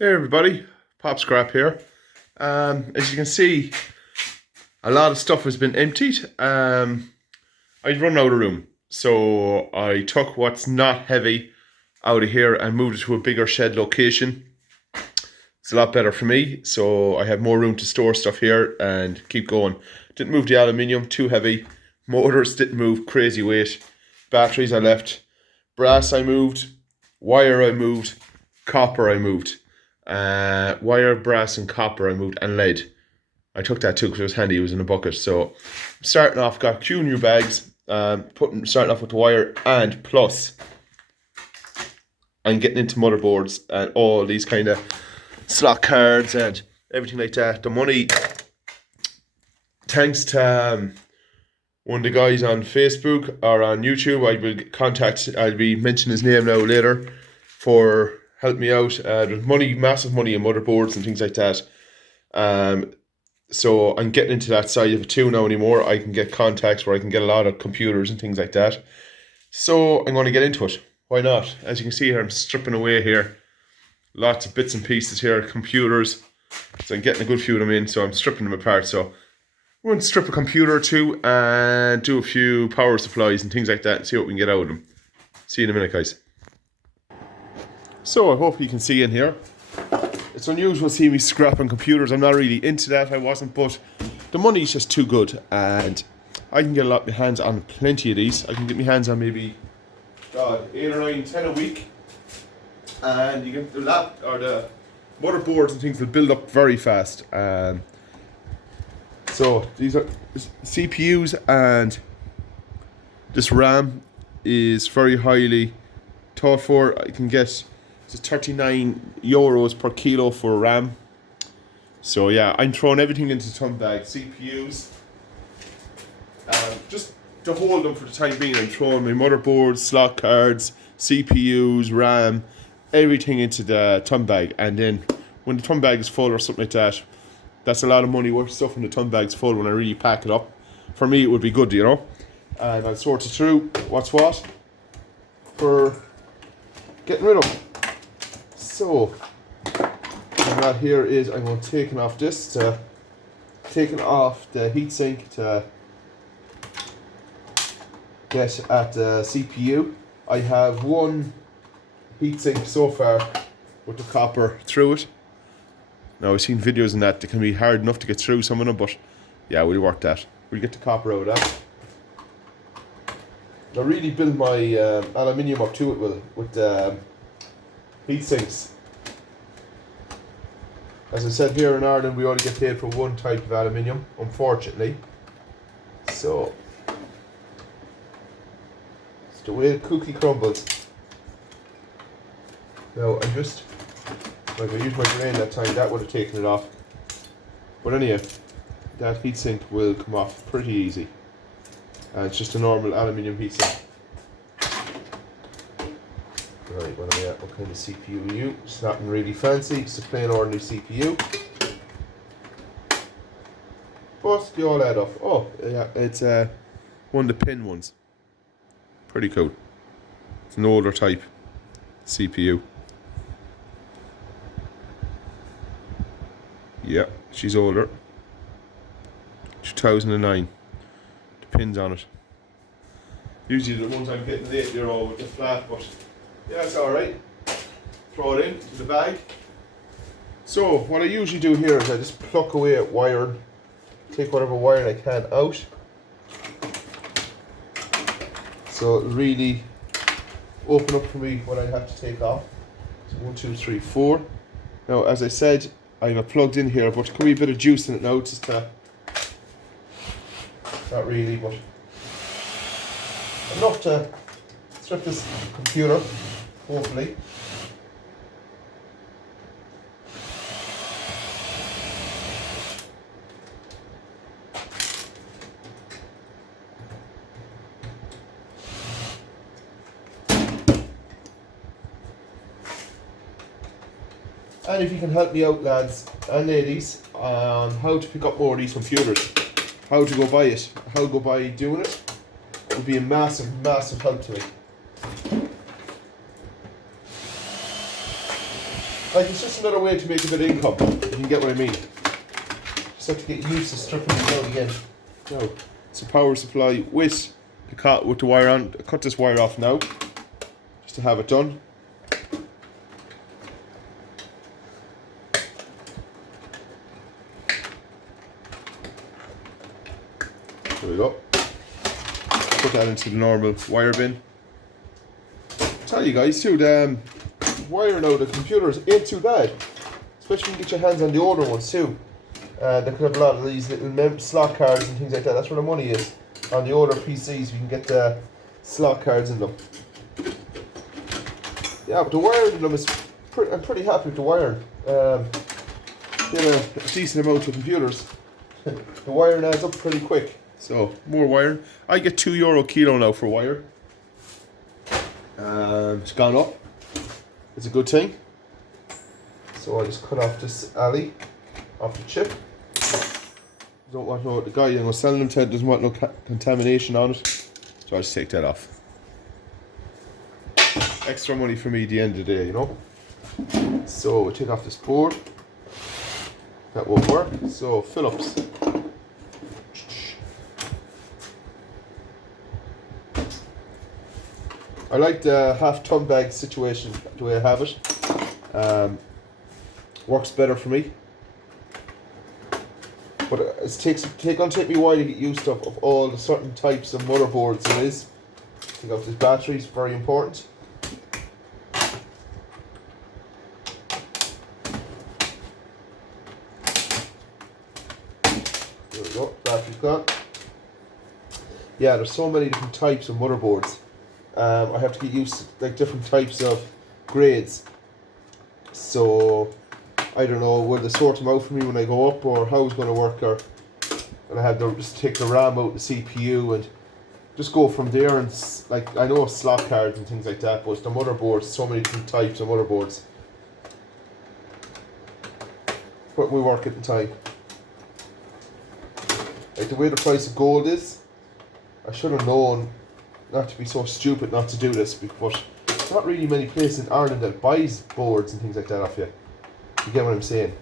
Hey everybody, Pop Scrap here. As you can see, a lot of stuff has been emptied. I'd run out of room, so I took what's not heavy out of here and moved it to a bigger shed location. It's a lot better for me, so I have more room to store stuff here and keep going. Didn't move the aluminium, too heavy. Motors didn't move, crazy weight. Batteries I left. Brass I moved. Wire I moved. Copper I moved. Wire, brass, and copper I moved, and lead. I took that too because it was handy. It was in a bucket. So, starting off, got two new bags. Starting off with the wire, and plus, I'm getting into motherboards and all these kind of slot cards and everything like that. The money, thanks to one of the guys on Facebook or on YouTube, I'll be mentioning his name now later for help me out. There's money, massive money in motherboards and things like that. So I'm getting into that side of it too now anymore. I can get contacts where I can get a lot of computers and things like that. So I'm going to get into it. Why not? As you can see here, I'm stripping away here. Lots of bits and pieces here, computers. So I'm getting a good few of them in, so I'm stripping them apart. So we're going to strip a computer or two and do a few power supplies and things like that and see what we can get out of them. See you in a minute, guys. So I hope you can see in here. It's unusual to see me scrapping computers. I'm not really into that, I wasn't, but the money's just too good and I can get my hands on plenty of these. I can get my hands on maybe 8 or 9, 10 a week, and you get the motherboards and things will build up very fast. So these are CPUs, and this RAM is very highly thought for. I can get it's €39 per kilo for RAM. So yeah, I'm throwing everything into ton bag. CPUs, just to hold them for the time being. I'm throwing my motherboards, slot cards, CPUs, RAM, everything into the ton bag. And then when the ton bag is full or something like that, that's a lot of money worth stuff when the ton bag's full when I really pack it up. For me, it would be good, you know. And I'll sort it through what's what for getting rid of. So, what I got here is I'm going to taking off the heatsink to get at the CPU. I have one heatsink so far with the copper through it. Now I've seen videos on that can be hard enough to get through some of them, but yeah, we'll work that. We'll get the copper out of that. I really build my aluminium up to it with heat sinks. As I said, here in Ireland we only get paid for one type of aluminium, unfortunately. So it's the way the cookie crumbles. Now I'm just, if I used my drain that time, that would have taken it off. But anyway, that heatsink will come off pretty easy. It's just a normal aluminium heatsink. Right, what am I at? What kind of CPU are you? It's nothing really fancy, it's a plain ordinary CPU. But they all add up. Oh, yeah, it's one of the pin ones. Pretty cool. It's an older type CPU. Yeah, she's older. 2009. The pins on it. Usually the ones I'm getting late, they're all with the flat, but yeah, it's alright. Throw it into the bag. So, what I usually do here is I just pluck away at wiring, take whatever wiring I can out. So it'll really open up for me what I have to take off. So 1, 2, 3, 4. Now, as I said, I have it plugged in here, but there could be a bit of juice in it now, just to, not really, but enough to strip this computer, hopefully. And if you can help me out, lads and ladies, on how to pick up more of these computers, how to go buy it, how to go by doing it, would be a massive, massive help to me. Like, it's just another way to make a bit of income. You can get what I mean. Just have to get used to stripping it down again. Now, it's a power supply with the wire on. I cut this wire off now, just to have it done. There we go. Put that into the normal wire bin. Tell you guys too, the wiring out of the computers ain't too bad, especially when you get your hands on the older ones too. They could have a lot of these little slot cards and things like that. That's where the money is. On the older PCs, you can get the slot cards in them. Yeah, but the wiring in them is I'm pretty happy with the wiring. Get a decent amount of computers. The wiring adds up pretty quick. So more wiring. I get €2 kilo now for wire. It's gone up. It's a good thing. So I just cut off this alley off the chip. Don't want no, the guy I'm going to sell them to doesn't want no contamination on it, so I'll just take that off. Extra money for me at the end of the day, you know. So we take off this board. That won't work. So Phillips. I like the half-ton bag situation, the way I have it. Works better for me. But it's gonna take me a while to get used to of all the certain types of motherboards there is. Take off this battery, it's very important. There we go, battery's gone. Yeah, there's so many different types of motherboards. I have to get used to like different types of grades. So I don't know whether they sort them out for me when I go up or how it's going to work, or and I have to just take the RAM out the CPU and just go from there. And like, I know slot cards and things like that, but the motherboards, so many different types of motherboards. But we work at the time. Like the way the price of gold is, I should have known not to be so stupid not to do this, because there's not really many places in Ireland that buys boards and things like that off you. You get what I'm saying?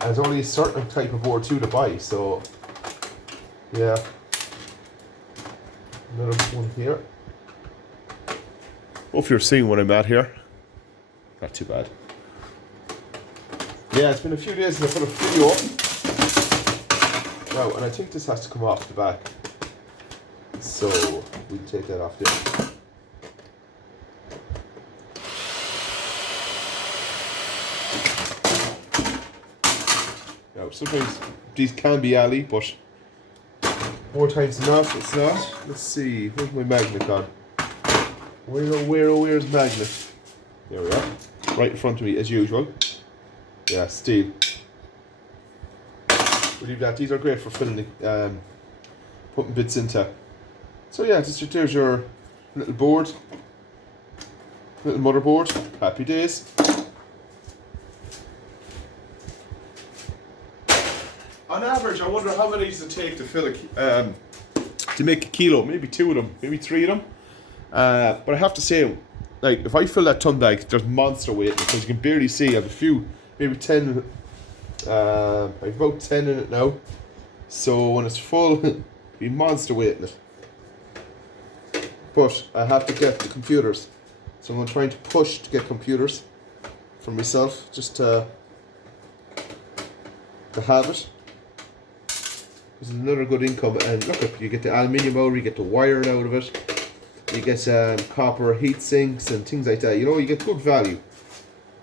And there's only a certain type of board too to buy, so yeah. Another one here. Hope you're seeing what I'm at here. Not too bad. Yeah, it's been a few days since I put a video up. Now, and I think this has to come off the back. So we take that off there. Now, sometimes these can be alley, but more times than not, it's not. Let's see, where's my magnet gone? Where's magnet? There we are. Right in front of me, as usual. Yeah, steel. We leave that. These are great for filling, putting bits into. So yeah, there's your little board, little motherboard. Happy days. On average, I wonder how many does it take to fill to make a kilo? Maybe 2 of them, maybe 3 of them. But I have to say, like, if I fill that ton bag, there's monster weight because you can barely see. I have a few, maybe 10. I've about 10 in it now. So when it's full, it'll be monster weight in it. But I have to get the computers, so I'm trying to push to get computers for myself, just to have it. This is another good income, and look, you get the aluminium out, you get the wiring out of it, you get copper heat sinks and things like that. You know, you get good value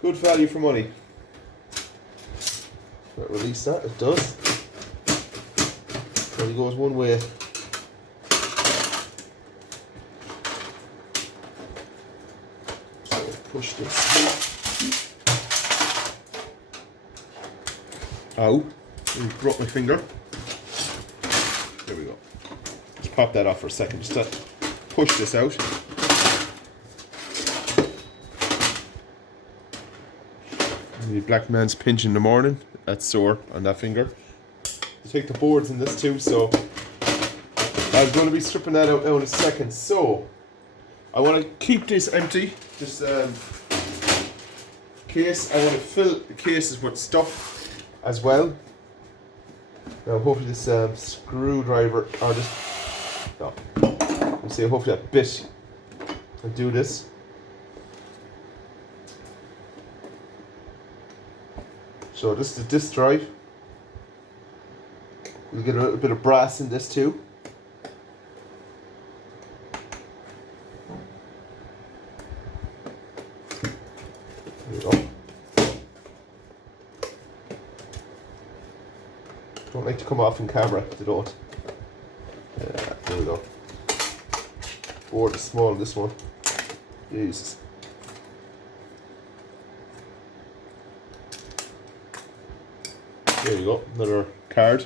for money. I'll release that. It does. Only goes one way. Push this. Ow. I broke my finger. There we go. Just pop that off for a second, just to push this out. The black man's pinch in the morning. That's sore on that finger. You take the boards in this too, so I'm going to be stripping that out now in a second. So I want to keep this empty. Just case. I want to fill the cases with stuff as well. Now hopefully this screwdriver or this, no, let's see, hopefully that bit can do this. So this is the disk drive. We'll get a little bit of brass in this too. There we go. Don't like to come off in camera, they don't. There we go. Board is small, this one. Jesus. There you go, another card.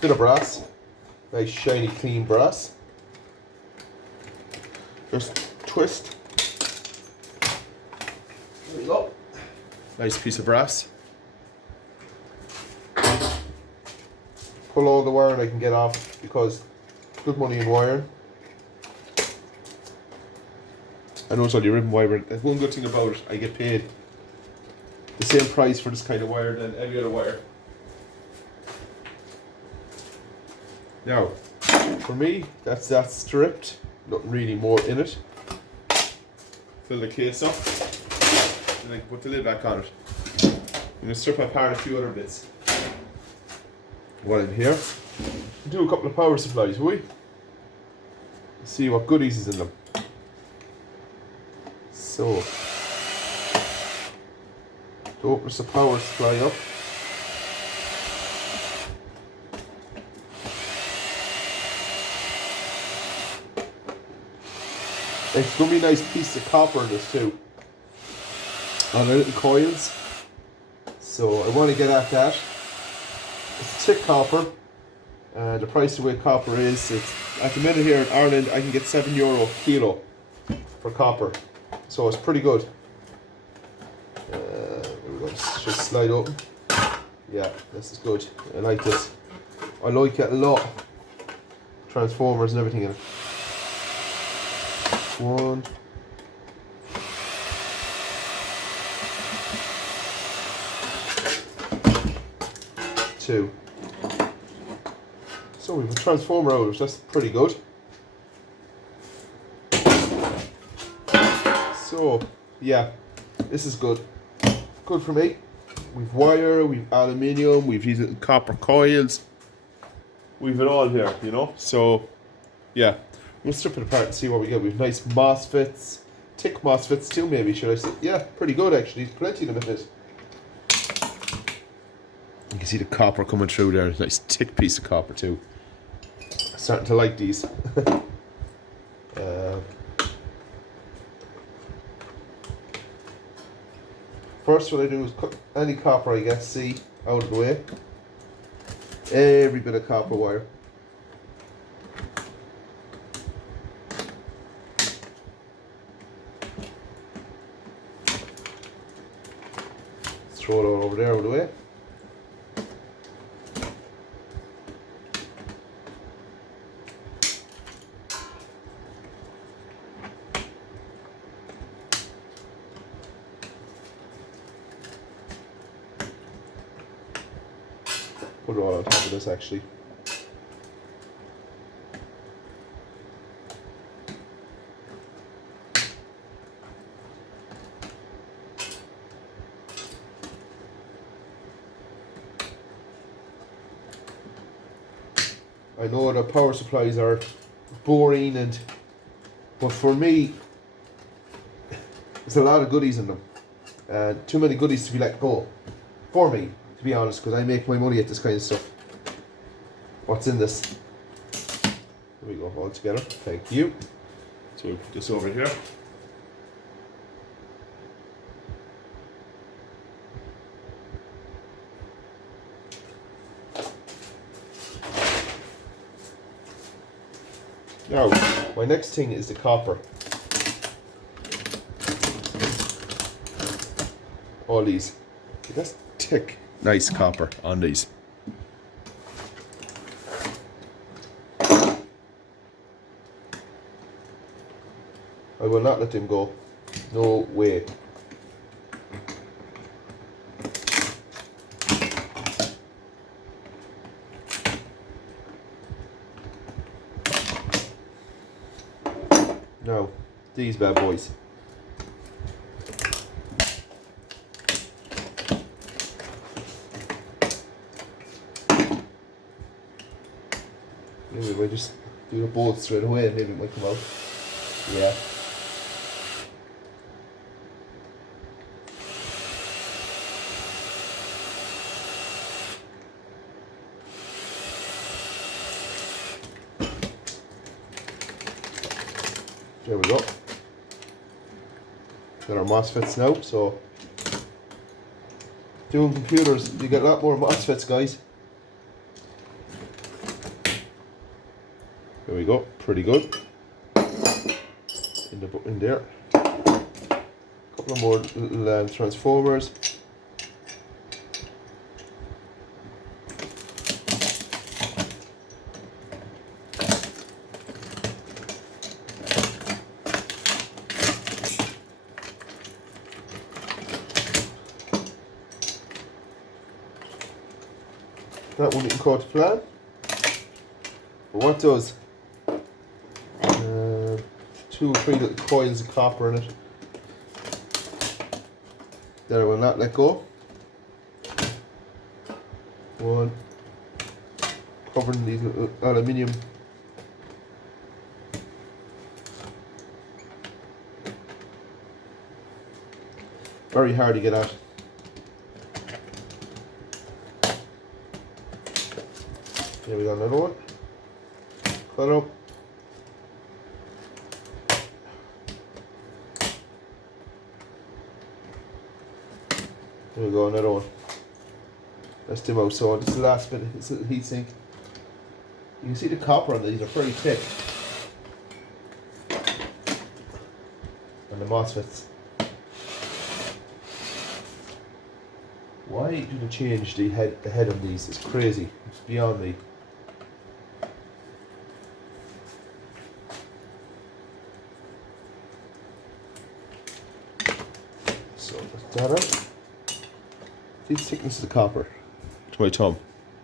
Bit of brass. Nice shiny clean brass. Just twist. There you go. Nice piece of brass. Pull all the wiring I can get off because good money in wiring. I know it's only ribbon wire, but one good thing about it, I get paid the same price for this kind of wire than every other wire. Now, for me, that's that stripped. Nothing really more in it. Fill the case up, and I can put the lid back on it. I'm going to strip apart a few other bits. While I'm here, do a couple of power supplies, will we? See what goodies is in them. So, to open the power supply up. It's going to be a nice piece of copper in this too. On the little coils. So I want to get at that. It's thick copper. The price of weight copper is, it's, at the minute here in Ireland, I can get €7 a kilo for copper. So it's pretty good. There we go, just slide open. Yeah, this is good. I like this. I like it a lot. Transformers and everything in it. 1. 2. So we have a transformer out, that's pretty good. So, yeah, this is good. Good for me. We've wire, we've aluminium, we've these little copper coils. We've it all here, you know. So, yeah, we'll strip it apart and see what we get. We've nice MOSFETs, thick MOSFETs too, maybe, should I say? Yeah, pretty good actually. Plenty of them in it. You can see the copper coming through there. Nice thick piece of copper too. Starting to like these. First, what I do is cut any copper I get see out of the way. Every bit of copper wire. Let's throw it all over there out of the way. Put it all on top of this actually. I know the power supplies are boring but for me there's a lot of goodies in them. Too many goodies to be let go. For me, to be honest, because I make my money at this kind of stuff. What's in this? There we go, all together. Thank you. So we'll put this over here. Now, my next thing is the copper. All these. Okay, that's thick, nice copper on these. I will not let them go. No way. Now, these bad boys. Maybe if I just do the bolts straight away, maybe it might come out. Yeah. There we go. Got our MOSFETs now, so doing computers, you get a lot more MOSFETs, guys. There we go, pretty good. In there. Couple of more little transformers. That one didn't go to plan. But what does? 2 or 3 little coils of copper in it. That I will not let go. One. Covering these little aluminium. Very hard to get at. Here we got another one. Cut up. There we go, another one. That's them out. So this is the last bit. It's a little heat sink. You can see the copper on these are pretty thick. And the MOSFETs. Why do they change the head on these? It's crazy. It's beyond me. So that's that out. See the thickness of the copper to my thumb.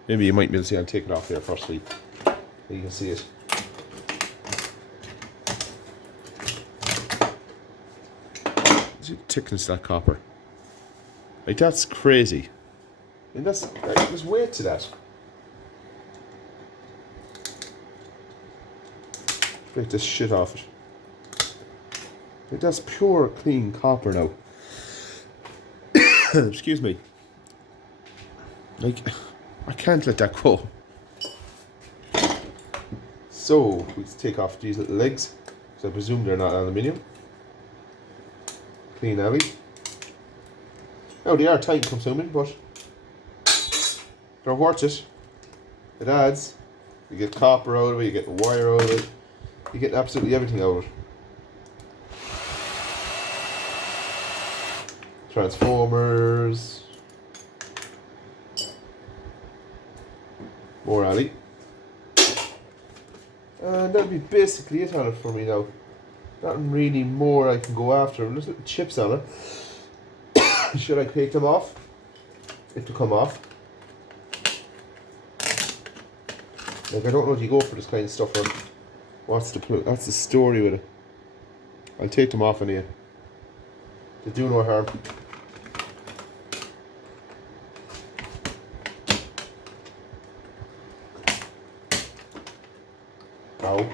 Maybe you might be able to see. I'll take it off there firstly. You can see it. See the thickness of that copper. Like, that's crazy. And there's weight to that. Break this shit off it. Like, that's pure, clean copper now. Excuse me. Like, I can't let that go. So, we take off these little legs, because I presume they're not aluminium. Clean alley. Now, they are time consuming, but they're worth it. It adds. You get copper out of it, you get the wire out of it, you get absolutely everything out of it. Transformers. More alley. And that'll be basically it on it for me now. Nothing really more I can go after. There's little chips on it. Should I take them off? If they come off. Like, I don't know if you go for this kind of stuff or what's the story with it. I'll take them off anyway. They do no harm. Ow.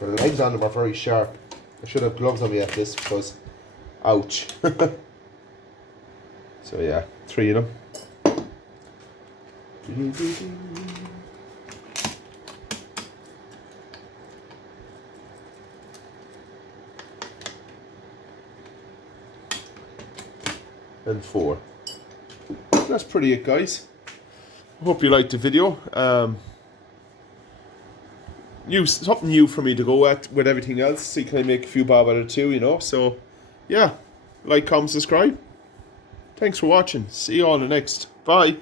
But the legs on them are very sharp. I should have gloves on me at this because, ouch. So yeah, 3 of them. And 4. That's pretty it, guys. I hope you liked the video. Something new for me to go at with everything else. So can I make a few bob out of it too, you know? So yeah, like, comment, subscribe. Thanks for watching. See you on the next. Bye.